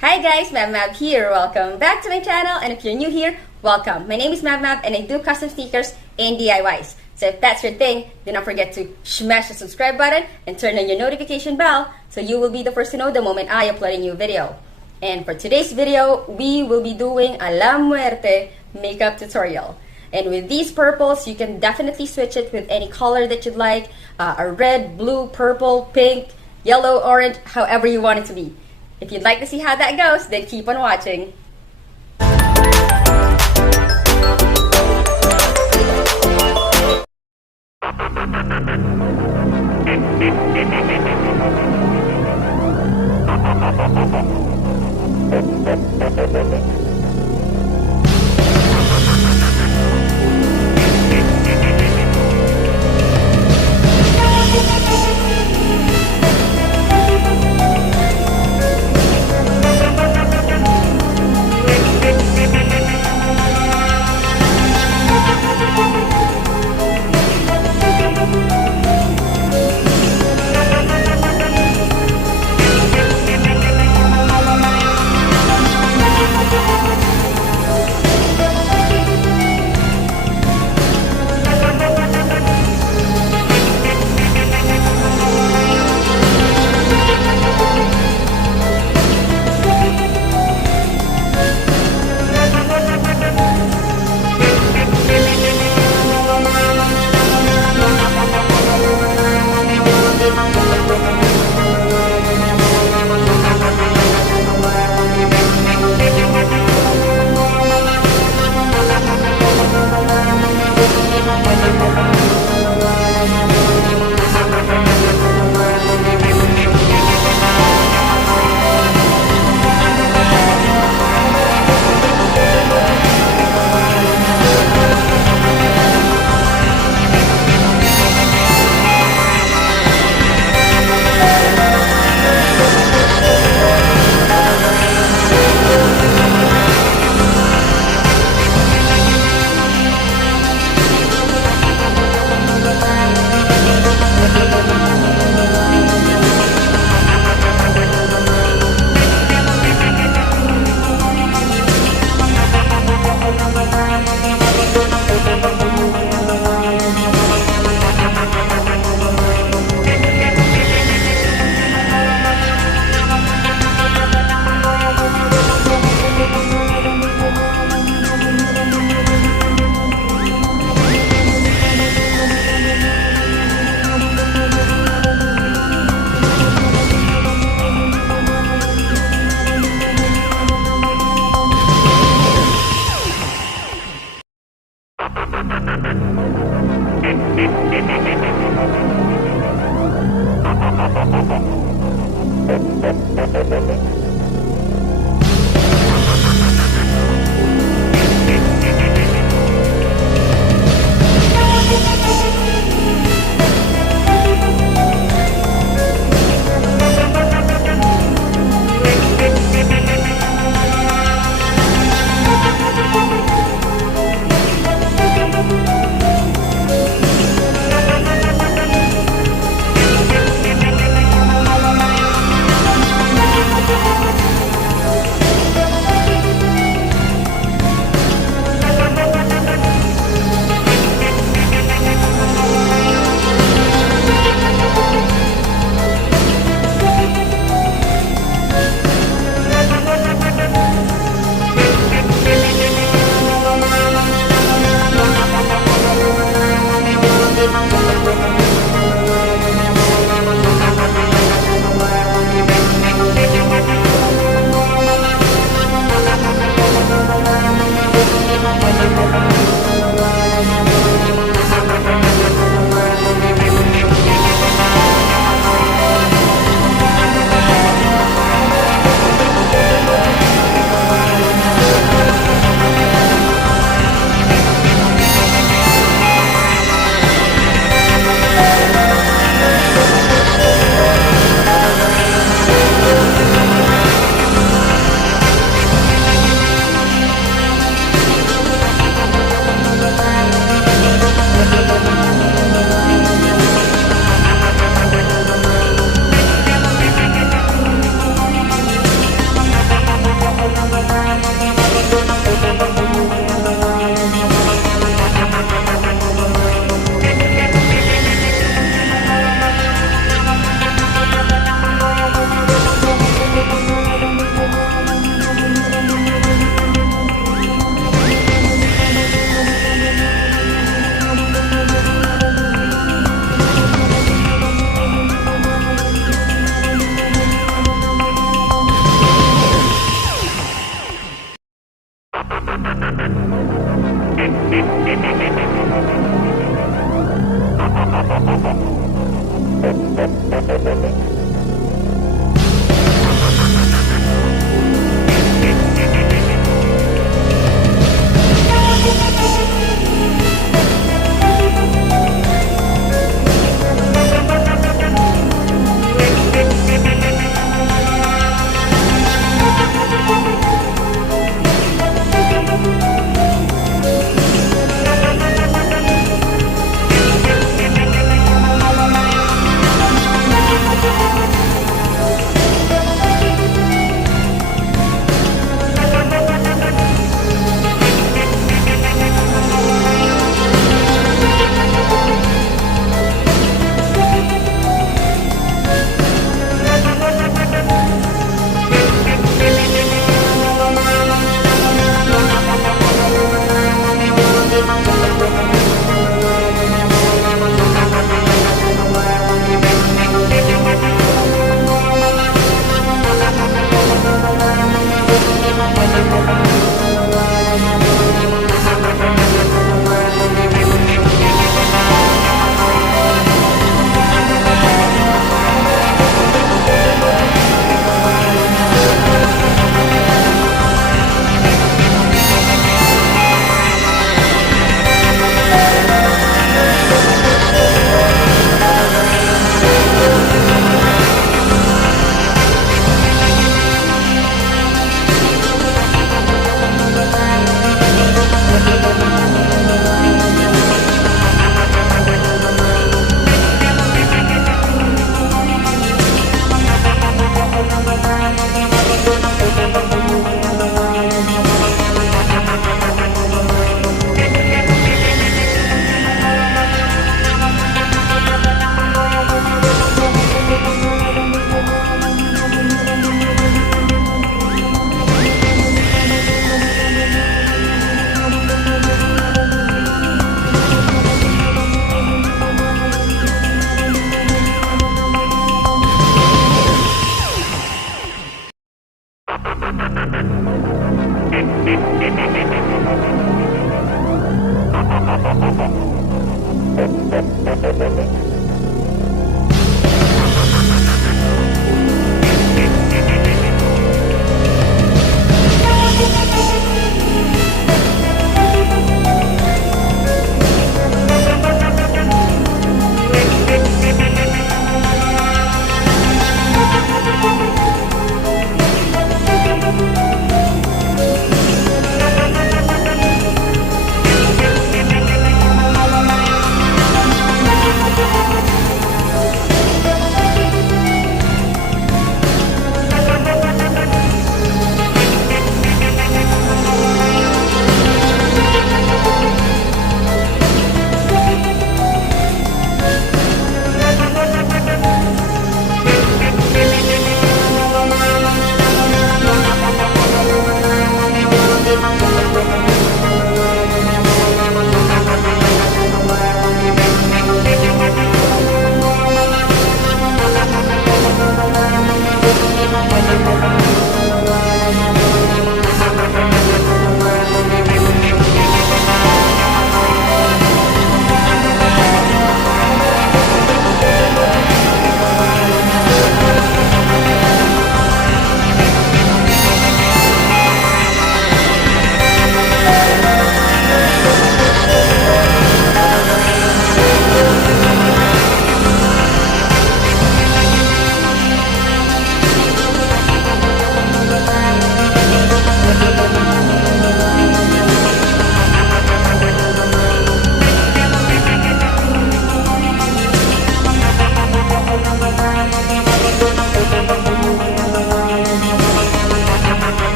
Hi guys, Mab here. Welcome back to my channel, and if you're new here, welcome. My name is Mab and I do custom stickers and DIYs. So if that's your thing, do not forget to smash the subscribe button and turn on your notification bell so you will be the first to know the moment I upload a new video. And for today's video, we will be doing a La Muerte makeup tutorial. And with these purples, you can definitely switch it with any color that you'd like. A red, blue, purple, pink, yellow, orange, however you want it to be. If you'd like to see how that goes, then keep on watching.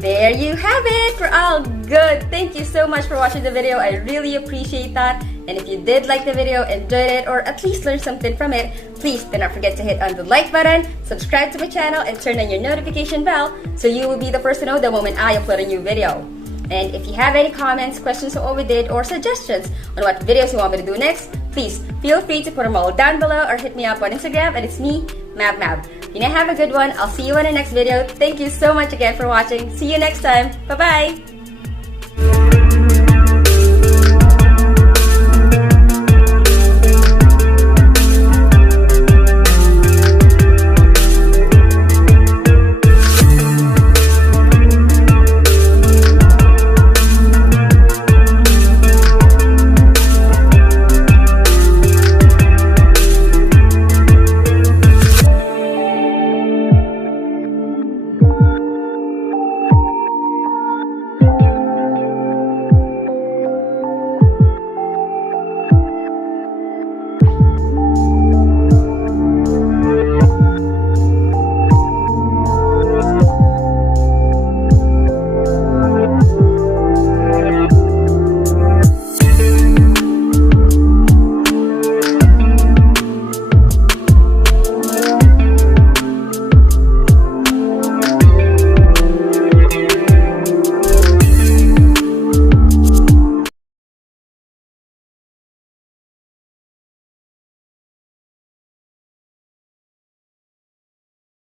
There you have it! We're all good! Thank you so much for watching the video. I really appreciate that. And if you did like the video, enjoyed it, or at least learned something from it, please do not forget to hit on the like button, subscribe to my channel, and turn on your notification bell so you will be the first to know the moment I upload a new video. And if you have any comments, questions on what we did, or suggestions on what videos you want me to do next, please feel free to put them all down below or hit me up on Instagram, and it's me, MabMab. You know, have a good one. I'll see you in the next video. Thank you so much again for watching. See you next time. Bye-bye!